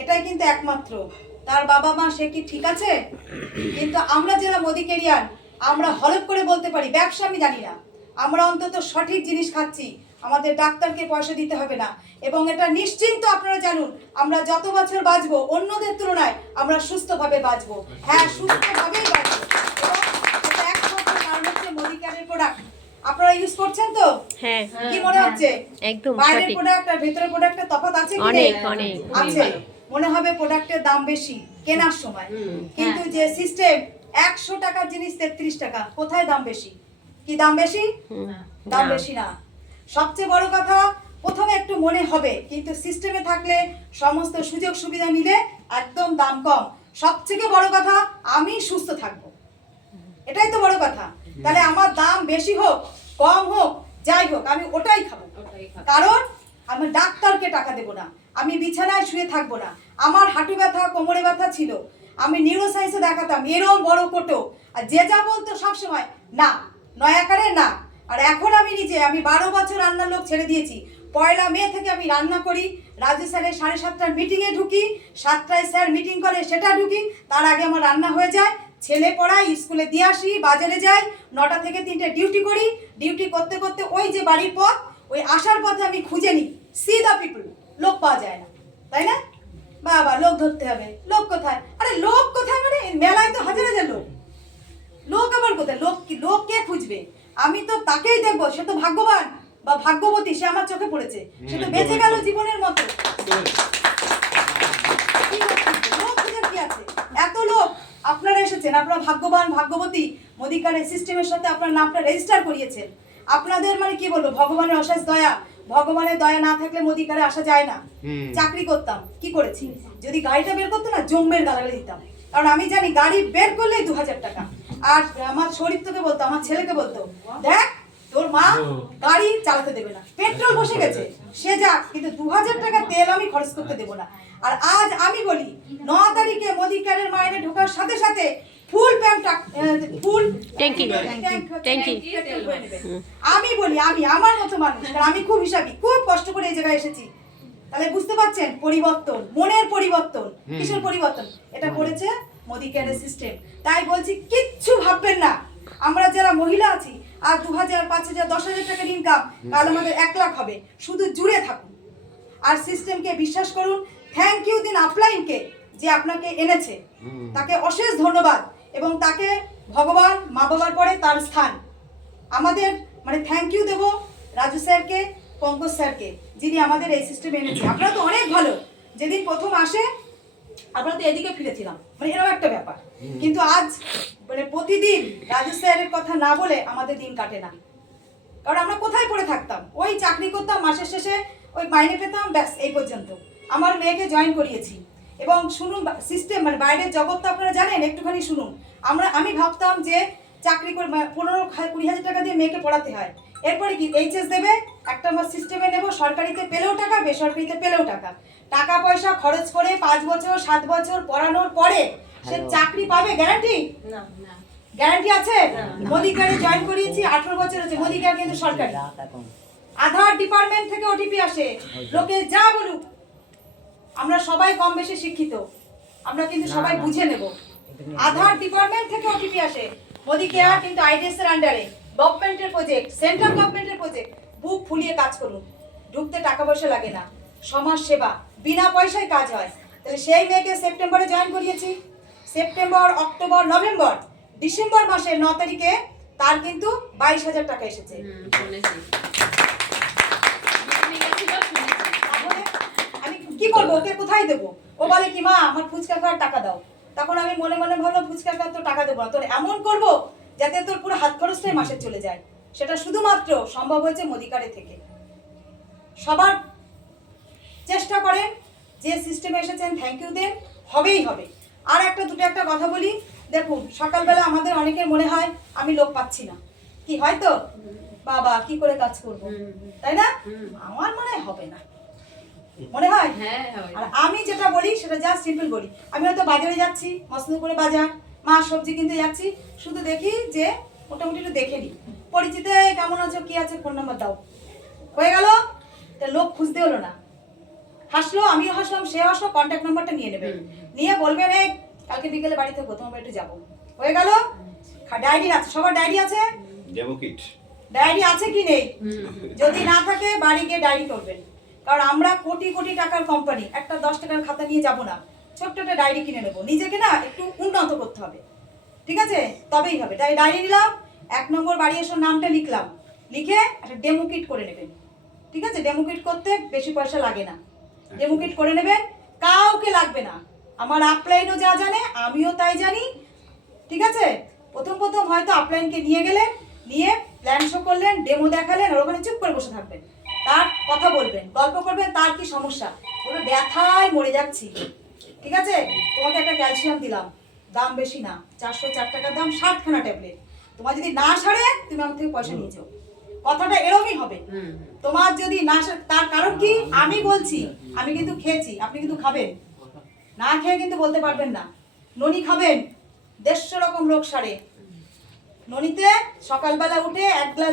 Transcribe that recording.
এটাই কিন্তু একমাত্র। তার বাবা মা সে কি ঠিক আছে? কিন্তু আমরা যারা মোদি কেরিয়ার, আমরা হলফ করে বলতে পারি, ব্যবসা আমি জানি না, আমরা অন্তত সঠিক জিনিস খাচ্ছি, আমাদের ডাক্তারকে পয়সা দিতে হবে না, এবং এটা নিশ্চিন্ত আপনারা জানুন, আমরা যত বছর বাঁচবো অন্যদের তুলনায় আমরা সুস্থভাবে বাঁচবো। হ্যাঁ, সুস্থভাবেই বাঁচবো। এবং এটা একমাত্র কারণ হচ্ছে মোদি কেয়ারের প্রোডাক্ট। আপনারা ইউজ করছেন তো? হ্যাঁ, কি মনে হচ্ছে? একদম বাইরের সঠিক। প্রোডাক্ট আর ভেতরের প্রোডাক্টের তফাৎ আছে কি? অনেক অনেক আছে। মনে হবে প্রোডাক্টের দাম বেশি কেনার সময়, কিন্তু যে সিস্টেম 100 টাকার জিনিস 33 টাকা, কোথায় দাম বেশি? কি দাম বেশি? দাম বেশি না। সবচেয়ে বড় কথা, প্রথমে একটু মনে হবে, কিন্তু সিস্টেমে থাকলে সমস্ত সুযোগ সুবিধা নিলে একদম দাম কম। সবথেকে বড় কথা, আমি সুস্থ থাকবো, এটাই তো বড় কথা। তাহলে আমার দাম বেশি হোক কম হোক যাই হোক, আমি ওটাই খাবো। কারণ আমি ডাক্তারকে টাকা দেবো না, আমি বিছানায় শুয়ে থাকবো না। আমার হাঁটু ব্যথা কোমরে ব্যথা ছিল, আমি নিউরোসায়েন্সে দেখাতাম, এরম বড় কোটো, আর যে যা বলতো সবসময় না, নয়াকারে না। আর এখন আমি নিজে, আমি 12 বছর রান্নার লোক ছেড়ে দিয়েছি। 1 মে থেকে আমি রান্না করি, রাজু স্যারের 7:30টার মিটিংয়ে ঢুকি, 7টায় স্যার মিটিং করে সেটা ঢুকি, তার আগে আমার রান্না হয়ে যায়, ছেলে পড়াই, স্কুলে দিয়ে আসি, বাজারে যাই, 9টা থেকে 3টে ডিউটি করি। ডিউটি করতে করতে ওই যে বাড়ির পথ, ওই আসার পথে আমি খুঁজে নিই, সি দ্য পিপল, লোক পাওয়া যায় না, তাই না? বাবা, লোক ধরতে হবে, লোক কোথায়? আরে লোক কোথায় মানে? মেলায় তো হাজার হাজার লোক, লোক আবার কোথায়? লোক কি, লোক কে খুঁজবে? আমি তো তাকেই দেখবো, সে তো ভাগ্যবান বা ভাগ্যবতী, সে আমার চোখে পড়েছে, সে তো বেঁচে গেল জীবনের মতো। লোক খুঁজে কি আছে? এত লোক, আপনারা এসেছেন, আপনারা ভাগ্যবান ভাগ্যবতী, মোদি কার্ডের সিস্টেমের সাথে আপনার নামটা রেজিস্টার করিয়েছেন। আপনাদের মানে কি বলবো, ভগবানের অশেষ দয়া। ভগবানের দয়া না থাকলে মোদি কার্ডে আসা যায় না। চাকরি করতাম, কি করেছি, যদি গাড়িটা বের করতো না, জম্মের গালাগালি দিতাম। কারণ আমি জানি গাড়ি বের করলেই 2000 টাকা। আর আমার শরীর তোকে বলতো, আমার ছেলেকে বলতো, দেখ তোর মা গাড়ি চালাতে দেবে না, পেট্রোল বসে গেছে, সে যাক, কিন্তু 2000 টাকা তেল আমি খরচ করতে দেবো না। আর আজ আমি বলি, 9 তারিখে মোদি কার্ডের মাইনে ঢোকার সাথে সাথে ফুল ফুল ট্যাঙ্কি ট্যাঙ্কি। আমি বলি, আমি আমার মতো মানুষ, কারণ আমি খুব হিসাবি, খুব কষ্ট করে এই জায়গায় এসেছি। তাহলে বুঝতে পারছেন পরিবর্তন, মনের পরিবর্তন, কিসের পরিবর্তন? এটা করেছে মোদি কেয়ারের সিস্টেম। তাই বলছি, কিচ্ছু ভাববেন না। আমরা যারা মহিলা আছি, আর 2000, 5000, 10,000 টাকার ইনকাম, কাল আমাদের 1 লাখ হবে। শুধু জুড়ে থাকুন আর সিস্টেমকে বিশ্বাস করুন। থ্যাংক ইউ দিন আপলাইনকে, যে আপনাকে এনেছে, তাকে অশেষ ধন্যবাদ। এবং তাকে ভগবান, মা বাবার পরে তার স্থান। আমাদের মানে থ্যাংক ইউ দেবো রাজু স্যারকে, পঙ্কজ স্যারকে, যিনি আমাদের এই সিস্টেম এনেছে। আপনারা তো অনেক ভালো, যেদিন প্রথম আসে আমরা তো এদিকে ফিরেছিলাম, মানে এরকম একটা ব্যাপার। কিন্তু আজ মানে প্রতিদিন রাজু স্যারের কথা না বলে আমাদের দিন কাটে না। কারণ আমরা কোথায় পড়ে থাকতাম, ওই চাকরি করতাম, মাসের শেষে ওই মাইনে পেতাম, ব্যাস এই পর্যন্ত। আমার মেয়েকে জয়েন করিয়েছি। এবং শুনুন সিস্টেম, মানে বাইরের জগৎটা আপনারা জানেন, একটুখানি শুনুন। আমি ভাবতাম যে চাকরি করে 15-20 হাজার টাকা দিয়ে মেয়েকে পড়াতে হয়, এরপরে কি এইচএস দেবে, একটা মাস সিস্টেমে নেব, সরকারিতে পেলেও টাকা, বেসরকারিতে পেলেও টাকা, টাকা পয়সা খরচ করে 5 বছর 7 বছর পড়ানোর পরে সে চাকরি পাবে গ্যারান্টি? না, গ্যারান্টি আছে? মোদি কার্ডে জয়েন করিয়েছি, 18 বছর হচ্ছে। মোদি কার্ড কিন্তু সরকারি, আধার ডিপার্টমেন্ট থেকে ওটিপি আসে, লোকে যা বলুক, আমরা সবাই কম বেশি শিক্ষিত, আমরা কিন্তু সবাই বুঝে নেব। আধার ডিপার্টমেন্ট থেকে ওটিপি আসে। মোদি কেয়ার কিন্তু আইডিএস এর আন্ডারে, গভর্নমেন্টের প্রজেক্ট, সেন্ট্রাল গভর্নমেন্টের প্রজেক্ট। বুক ফুলিয়ে কাজ করুন, ঢুকতে টাকা পয়সা লাগে না, সমাজ সেবা, বিনা পয়সায় কাজ হয়। তাহলে সেই মেয়েকে সেপ্টেম্বরে জয়েন করিয়েছি। সেপ্টেম্বর, অক্টোবর, নভেম্বর, ডিসেম্বর মাসের 9 তারিখে তার কিন্তু 22,000 টাকা এসেছে। আমি কি করবো, ওকে কোথায় দেবো? ও বলে কি, মা আমার ফুচকা খাওয়ার টাকা দাও। তখন আমি মনে মনে ভাবলাম, ফুচকা খাওয়ার তো টাকা দেবো না, তোর এমন করবো যাতে তোর পুরো হাত খরচটাই মাসে চলে যায়। সেটা শুধুমাত্র সম্ভব হয়েছে মোদি কার্ডে থেকে। সবার চেষ্টা করেন, যে সিস্টেমে এসেছেন থ্যাংক ইউ দেন, হবেই হবে। আর দুটো একটা কথা বলি, দেখুন সকালবেলা আমাদের অনেকের মনে হয় আমি লোক পাচ্ছি না, কি হয়তো বাবা কি করে কাজ করব, তাই না? আমার মনে হবে না, মনে হয়। আর আমি যেটা বলি সেটা জাস্ট সিম্পল বলি। আমি হয়তো বাজারে যাচ্ছি, মসনুপুরে বাজার, মাছ সবজি কিনতে যাচ্ছি, শুধু দেখি যে মোটামুটি একটু দেখে নিই, পরিচিত কেমন আছো, কি আছে, ফোন নাম্বার দাও, হয়ে গেল। তা লোক খুঁজতে হলো না, হাসলো, আমিও হাসলাম, সে হাসলো, কন্ট্যাক্ট নাম্বারটা নিয়ে নেবেন, নিয়ে বলবেন এই কালকে বিকেলে বাড়ি থেকে তোমার বাড়িতে যাবো, হয়ে গেল। ডায়েরি আছে, সবার ডায়েরি আছে? ডেমো কিট ডায়েরি আছে কি নেই? যদি না থাকে বাড়ি গিয়ে ডায়েরি করবেন, কারণ আমরা কোটি কোটি টাকার কোম্পানি, একটা 10 টাকার খাতা নিয়ে যাব না, ছোট্ট একটা ডায়েরি কিনে নেবো, নিজেকে না একটু উন্নত করতে হবে, ঠিক আছে, তবেই হবে। তাই ডায়েরি নিলাম, 1 নম্বর বাড়ি এসে নামটা লিখলাম, লিখে একটা ডেমো কিট করে নেবেন, ঠিক আছে। ডেমো কিট করতে বেশি পয়সা লাগে না, ডেমো কিট করে নেবেন, কাউকে লাগবে না। আমার আপলাইনও যা জানে আমিও তাই জানি, ঠিক আছে। প্রথম প্রথম হয়তো আপলাইনকে নিয়ে গেলেন, নিয়ে প্ল্যান শো করলেন, ডেমো দেখালেন, আর ওখানে চুপ করে বসে থাকবেন, তার কথা বলবেন, গল্প করবেন, তার কি সমস্যা, বলবে ব্যথায় মরে যাচ্ছি, ঠিক আছে, তোমাকে একটা ক্যালসিয়াম দিলাম, দাম বেশি না, 404 টাকার দাম, 60খানা ট্যাবলেট, তোমার যদি না সারে তুমি আমার থেকে পয়সা নিয়ে যাও, কথাটা এরকমই হবে। তোমার যদি না সারে, তার কারণ কি আমি বলছি, আমি কিন্তু খেয়েছি, আপনি কিন্তু খাবেন, না খেয়ে কিন্তু বলতে পারবেন না। ননি খাবেন, 150 রকম রোগ সারে। ননিতে সকালবেলা উঠে 1 গ্লাস